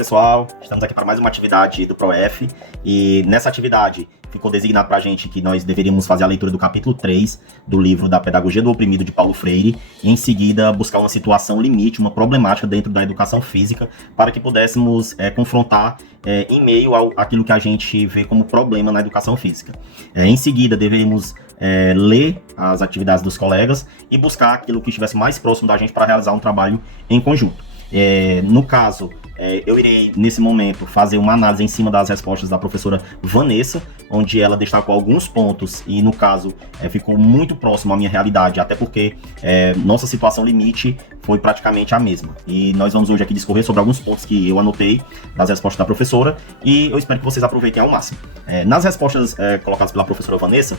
pessoal, estamos aqui para mais uma atividade do ProF e nessa atividade ficou designado para a gente que nós deveríamos fazer a leitura do capítulo 3 do livro da Pedagogia do Oprimido de Paulo Freire e em seguida buscar uma situação limite, uma problemática dentro da educação física para que pudéssemos confrontar em meio àquilo que a gente vê como problema na educação física. Em seguida deveríamos ler as atividades dos colegas e buscar aquilo que estivesse mais próximo da gente para realizar um trabalho em conjunto. No caso, eu irei, nesse momento, fazer uma análise em cima das respostas da professora Vanessa, onde ela destacou alguns pontos e, no caso, ficou muito próximo à minha realidade, até porque nossa situação limite foi praticamente a mesma. E nós vamos hoje aqui discorrer sobre alguns pontos que eu anotei das respostas da professora e eu espero que vocês aproveitem ao máximo. Nas respostas colocadas pela professora Vanessa,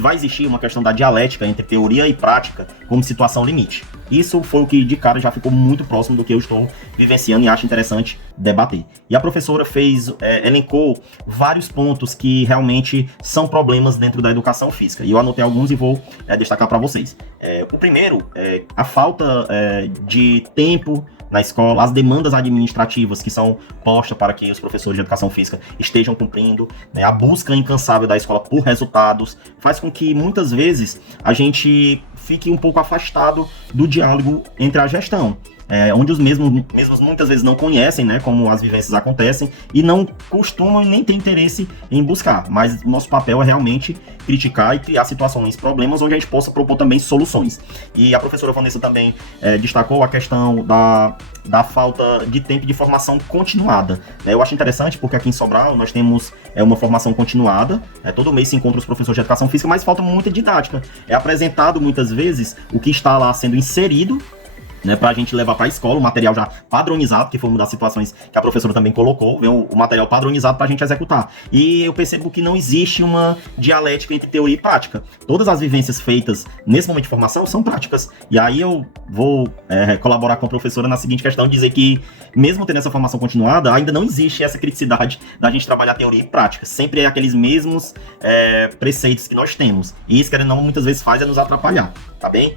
vai existir uma questão da dialética entre teoria e prática como situação limite. Isso foi o que de cara já ficou muito próximo do que eu estou vivenciando e acho interessante debater. E a professora elencou vários pontos que realmente são problemas dentro da educação física. E eu anotei alguns e vou destacar para vocês. O primeiro é a falta de tempo na escola, as demandas administrativas que são postas para que os professores de educação física estejam cumprindo, né? A busca incansável da escola por resultados faz com que muitas vezes a gente fique um pouco afastado do diálogo entre a gestão. Onde os mesmos muitas vezes não conhecem, né, como as vivências acontecem e não costumam e nem têm interesse em buscar, mas o nosso papel é realmente criticar e criar situações, problemas onde a gente possa propor também soluções. E a professora Vanessa também destacou a questão da falta de tempo de formação continuada. Eu acho interessante porque aqui em Sobral nós temos uma formação continuada, todo mês se encontra os professores de educação física, mas falta muita didática. É apresentado muitas vezes o que está lá sendo inserido, né, para a gente levar para a escola, o material já padronizado, que foi uma das situações que a professora também colocou, o material padronizado para a gente executar. E eu percebo que não existe uma dialética entre teoria e prática. Todas as vivências feitas nesse momento de formação são práticas. E aí eu vou colaborar com a professora na seguinte questão, dizer que, mesmo tendo essa formação continuada, ainda não existe essa criticidade da gente trabalhar teoria e prática. Sempre é aqueles mesmos preceitos que nós temos. E isso, querendo ou não, muitas vezes faz nos atrapalhar, tá bem?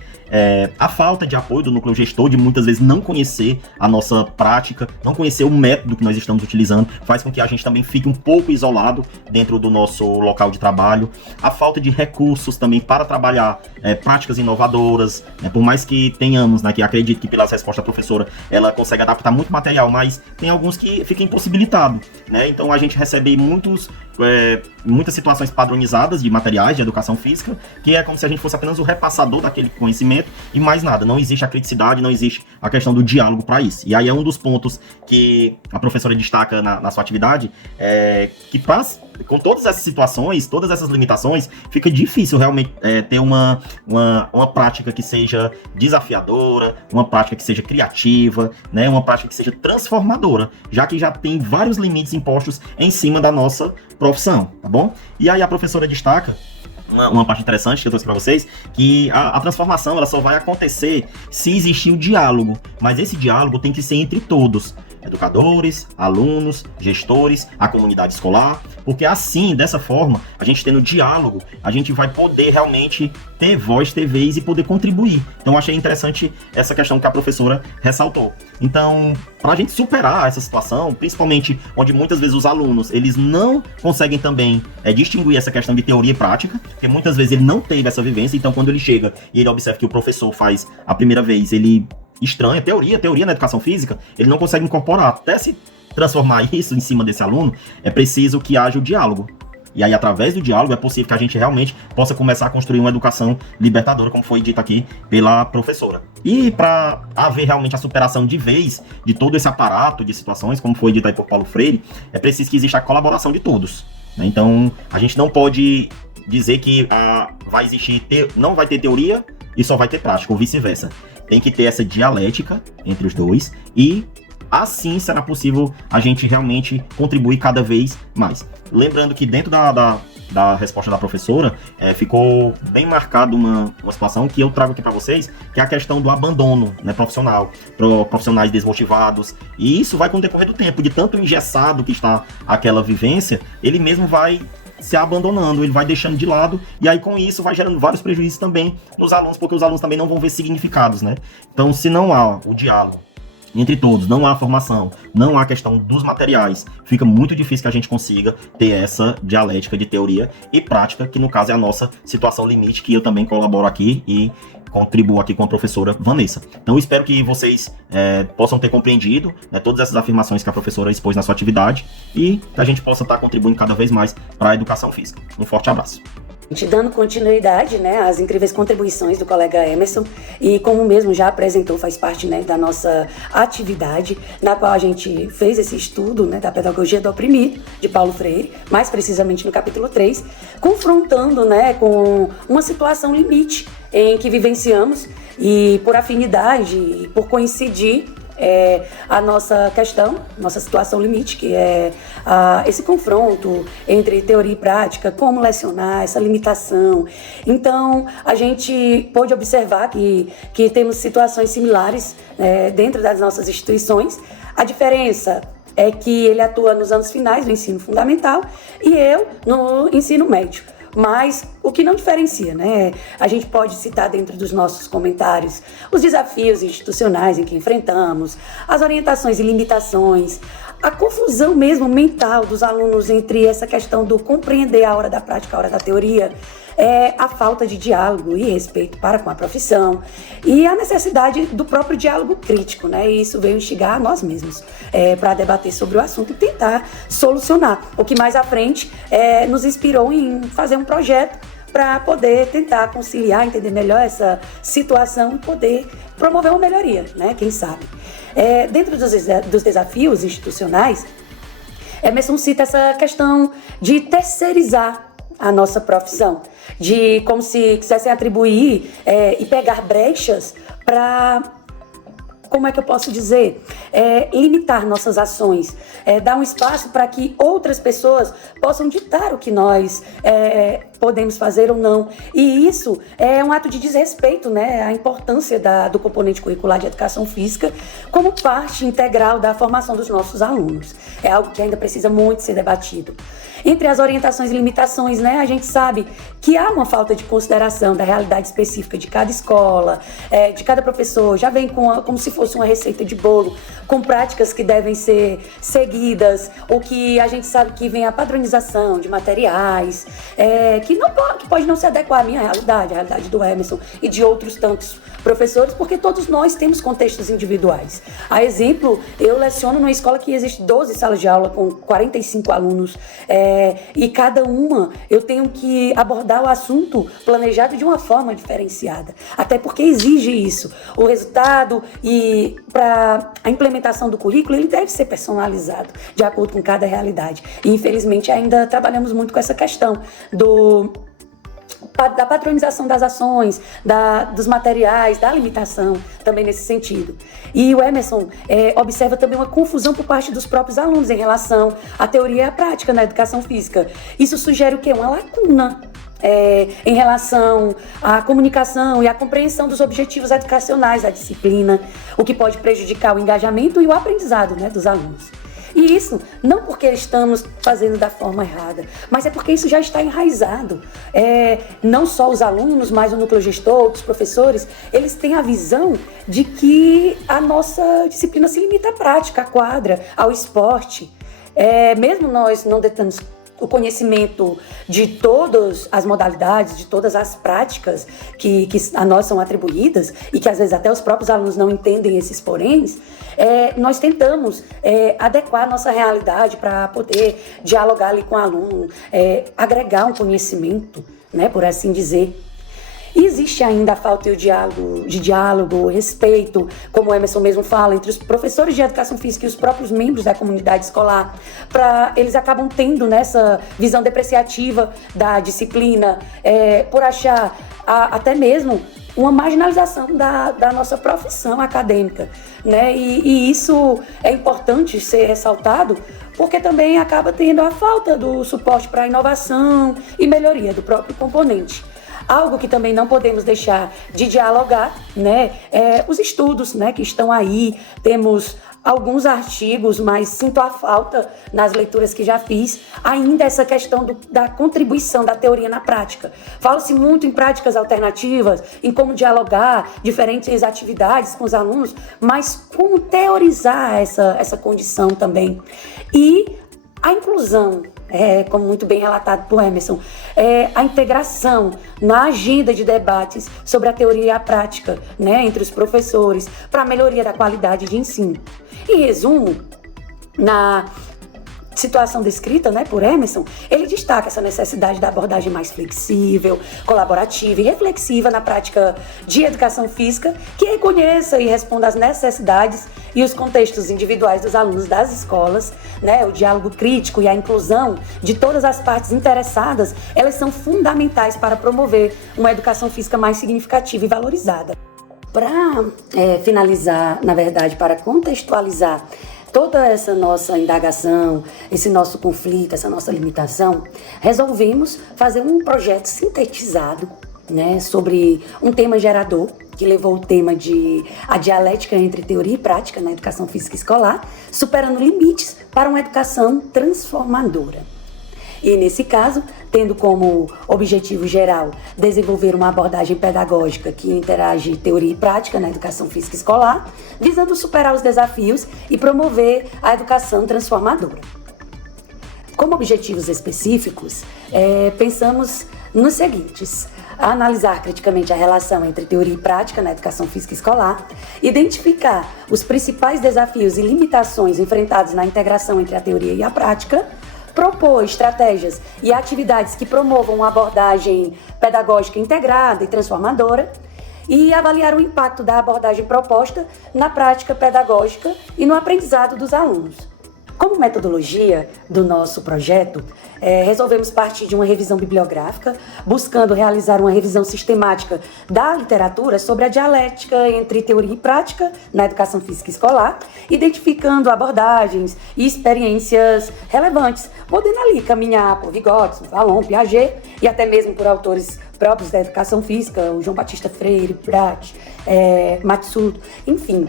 A falta de apoio do núcleo gestor, de muitas vezes não conhecer a nossa prática, não conhecer o método que nós estamos utilizando, faz com que a gente também fique um pouco isolado dentro do nosso local de trabalho. A falta de recursos também para trabalhar práticas inovadoras, né? Por mais que tenhamos, né, que acredito que pelas respostas da professora, ela consegue adaptar muito material, mas tem alguns que ficam impossibilitados, né? Então a gente recebe muitas situações padronizadas de materiais de educação física, que é como se a gente fosse apenas o repassador daquele conhecimento e mais nada. Não existe a criticidade, não existe a questão do diálogo para isso. E aí é um dos pontos que a professora destaca na sua atividade, que com todas essas situações, todas essas limitações, fica difícil realmente ter uma prática que seja desafiadora, uma prática que seja criativa, né, uma prática que seja transformadora, já que já tem vários limites impostos em cima da nossa profissão, tá bom? E aí a professora destaca uma parte interessante que eu trouxe para vocês, que a transformação ela só vai acontecer se existir o diálogo, mas esse diálogo tem que ser entre todos, educadores, alunos, gestores, a comunidade escolar, porque assim, dessa forma, a gente tendo diálogo, a gente vai poder realmente ter voz, ter vez e poder contribuir. Então, eu achei interessante essa questão que a professora ressaltou. Então, para a gente superar essa situação, principalmente onde muitas vezes os alunos, eles não conseguem também distinguir essa questão de teoria e prática, porque muitas vezes ele não teve essa vivência, então quando ele chega e ele observa que o professor faz a primeira vez, ele estranha teoria na educação física, ele não consegue incorporar. Até se transformar isso em cima desse aluno, é preciso que haja o diálogo. E aí, através do diálogo, é possível que a gente realmente possa começar a construir uma educação libertadora, como foi dito aqui pela professora. E para haver realmente a superação de vez de todo esse aparato de situações, como foi dito aí por Paulo Freire, é preciso que exista a colaboração de todos, né? Então, a gente não pode dizer que não vai ter teoria e só vai ter prática, ou vice-versa. Tem que ter essa dialética entre os dois e assim será possível a gente realmente contribuir cada vez mais. Lembrando que dentro da resposta da professora, ficou bem marcado uma situação que eu trago aqui para vocês, que é a questão do abandono, né, profissional, profissionais desmotivados, e isso vai com o decorrer do tempo, de tanto engessado que está aquela vivência, ele mesmo vai se abandonando, ele vai deixando de lado, e aí com isso vai gerando vários prejuízos também nos alunos, porque os alunos também não vão ver significados, né? Então, se não há o diálogo, entre todos não há formação, não há questão dos materiais, fica muito difícil que a gente consiga ter essa dialética de teoria e prática, que no caso é a nossa situação limite, que eu também colaboro aqui e contribuo aqui com a professora Vanessa. Então, eu espero que vocês possam ter compreendido, né, todas essas afirmações que a professora expôs na sua atividade e que a gente possa estar contribuindo cada vez mais para a educação física. Um forte abraço. Dando continuidade, né, às incríveis contribuições do colega Emerson, e como mesmo já apresentou, faz parte, né, da nossa atividade, na qual a gente fez esse estudo, né, da pedagogia do oprimido, de Paulo Freire, mais precisamente no capítulo 3, confrontando, né, com uma situação limite em que vivenciamos, e por afinidade, e por coincidir, a nossa questão, nossa situação limite, que é esse confronto entre teoria e prática, como lecionar, essa limitação. Então, a gente pôde observar que temos situações similares dentro das nossas instituições. A diferença é que ele atua nos anos finais do ensino fundamental e eu no ensino médio. Mas o que não diferencia, né? A gente pode citar dentro dos nossos comentários os desafios institucionais em que enfrentamos, as orientações e limitações, a confusão mesmo mental dos alunos entre essa questão do compreender a hora da prática, a hora da teoria, a falta de diálogo e respeito para com a profissão e a necessidade do próprio diálogo crítico, né? E isso veio instigar a nós mesmos para debater sobre o assunto e tentar solucionar. O que mais à frente nos inspirou em fazer um projeto para poder tentar conciliar, entender melhor essa situação e poder promover uma melhoria, né? Quem sabe. Dentro dos desafios institucionais, Emerson cita essa questão de terceirizar a nossa profissão, de como se quisessem atribuir e pegar brechas para, como é que eu posso dizer, limitar nossas ações, dar um espaço para que outras pessoas possam ditar o que nós podemos fazer ou não. E isso é um ato de desrespeito, né, à importância do componente curricular de educação física como parte integral da formação dos nossos alunos. É algo que ainda precisa muito ser debatido. Entre as orientações e limitações, né, a gente sabe que há uma falta de consideração da realidade específica de cada escola, de cada professor, já vem como se fosse uma receita de bolo, com práticas que devem ser seguidas, ou que a gente sabe que vem a padronização de materiais, que pode não se adequar à minha realidade, à realidade do Emerson e de outros tantos professores, porque todos nós temos contextos individuais. A exemplo, eu leciono numa escola que existe 12 salas de aula com 45 alunos, e cada uma eu tenho que abordar o assunto planejado de uma forma diferenciada, até porque exige isso. O resultado e para a implementação do currículo, ele deve ser personalizado de acordo com cada realidade. E infelizmente ainda trabalhamos muito com essa questão da patronização das ações, dos materiais, da limitação, também nesse sentido. E o Emerson observa também uma confusão por parte dos próprios alunos em relação à teoria e à prática na educação física. Isso sugere o quê? Uma lacuna em relação à comunicação e à compreensão dos objetivos educacionais da disciplina, o que pode prejudicar o engajamento e o aprendizado, né, dos alunos. E isso não porque estamos fazendo da forma errada, mas é porque isso já está enraizado. Não só os alunos, mas o núcleo gestor, os professores, eles têm a visão de que a nossa disciplina se limita à prática, à quadra, ao esporte. Mesmo nós não detemos o conhecimento de todas as modalidades, de todas as práticas que a nós são atribuídas e que às vezes até os próprios alunos não entendem esses poréns, nós tentamos adequar a nossa realidade para poder dialogar ali com o aluno, agregar um conhecimento, né, por assim dizer. E existe ainda a falta de diálogo, respeito, como o Emerson mesmo fala, entre os professores de educação física e os próprios membros da comunidade escolar. Eles acabam tendo nessa visão depreciativa da disciplina, por achar até mesmo uma marginalização da nossa profissão acadêmica, né? E isso é importante ser ressaltado, porque também acaba tendo a falta do suporte para a inovação e melhoria do próprio componente. Algo que também não podemos deixar de dialogar, né, os estudos, né, que estão aí. Temos alguns artigos, mas sinto a falta nas leituras que já fiz, ainda essa questão da contribuição da teoria na prática. Fala-se muito em práticas alternativas, em como dialogar diferentes atividades com os alunos, mas como teorizar essa condição também. E a inclusão, como muito bem relatado por Emerson, a integração na agenda de debates sobre a teoria e a prática, né, entre os professores, para a melhoria da qualidade de ensino. Em resumo, na situação descrita, né, por Emerson, ele destaca essa necessidade da abordagem mais flexível, colaborativa e reflexiva na prática de educação física, que reconheça e responda às necessidades e os contextos individuais dos alunos das escolas, né, o diálogo crítico e a inclusão de todas as partes interessadas, elas são fundamentais para promover uma educação física mais significativa e valorizada. Para finalizar, na verdade, para contextualizar toda essa nossa indagação, esse nosso conflito, essa nossa limitação, resolvemos fazer um projeto sintetizado, né, sobre um tema gerador, que levou o tema de a dialética entre teoria e prática na educação física escolar, superando limites para uma educação transformadora. E, nesse caso, tendo como objetivo geral desenvolver uma abordagem pedagógica que interage teoria e prática na educação física escolar, visando superar os desafios e promover a educação transformadora. Como objetivos específicos, pensamos nos seguintes: analisar criticamente a relação entre teoria e prática na educação física escolar, identificar os principais desafios e limitações enfrentados na integração entre a teoria e a prática, propor estratégias e atividades que promovam uma abordagem pedagógica integrada e transformadora e avaliar o impacto da abordagem proposta na prática pedagógica e no aprendizado dos alunos. Como metodologia do nosso projeto, resolvemos partir de uma revisão bibliográfica, buscando realizar uma revisão sistemática da literatura sobre a dialética entre teoria e prática na educação física escolar, identificando abordagens e experiências relevantes, podendo ali caminhar por Vygotsky, Vallon, Piaget e até mesmo por autores próprios da educação física, o João Batista Freire, Bratt, Matsudo, enfim,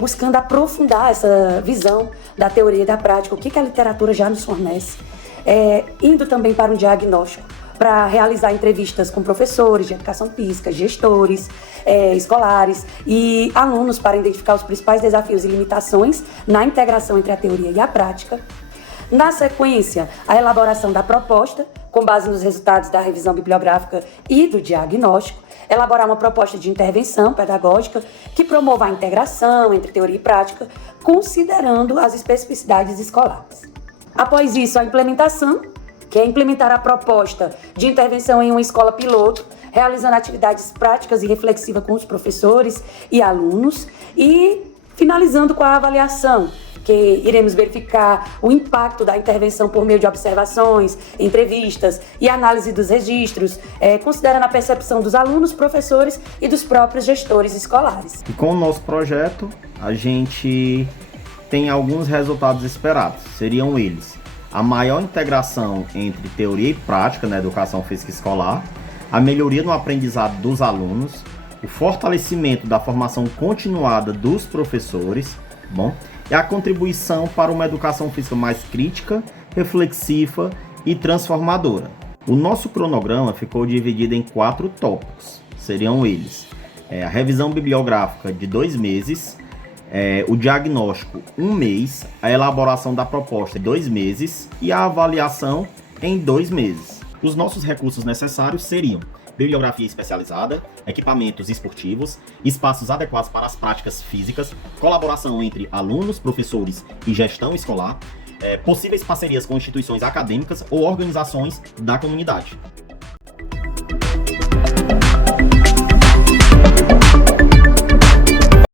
buscando aprofundar essa visão da teoria e da prática, o que a literatura já nos fornece, indo também para um diagnóstico, para realizar entrevistas com professores de educação física, gestores escolares e alunos para identificar os principais desafios e limitações na integração entre a teoria e a prática. Na sequência, a elaboração da proposta, com base nos resultados da revisão bibliográfica e do diagnóstico, elaborar uma proposta de intervenção pedagógica que promova a integração entre teoria e prática, considerando as especificidades escolares. Após isso, a implementação, que é implementar a proposta de intervenção em uma escola piloto, realizando atividades práticas e reflexivas com os professores e alunos, e finalizando com a avaliação, que iremos verificar o impacto da intervenção por meio de observações, entrevistas e análise dos registros, considerando a percepção dos alunos, professores e dos próprios gestores escolares. E com o nosso projeto, a gente tem alguns resultados esperados. Seriam eles: a maior integração entre teoria e prática na educação física escolar, a melhoria no aprendizado dos alunos, o fortalecimento da formação continuada dos professores, e a contribuição para uma educação física mais crítica, reflexiva e transformadora. O nosso cronograma ficou dividido em 4 tópicos. Seriam eles: a revisão bibliográfica de 2 meses, o diagnóstico 1 mês, a elaboração da proposta 2 meses e a avaliação em 2 meses. Os nossos recursos necessários seriam bibliografia especializada, equipamentos esportivos, espaços adequados para as práticas físicas, colaboração entre alunos, professores e gestão escolar, possíveis parcerias com instituições acadêmicas ou organizações da comunidade.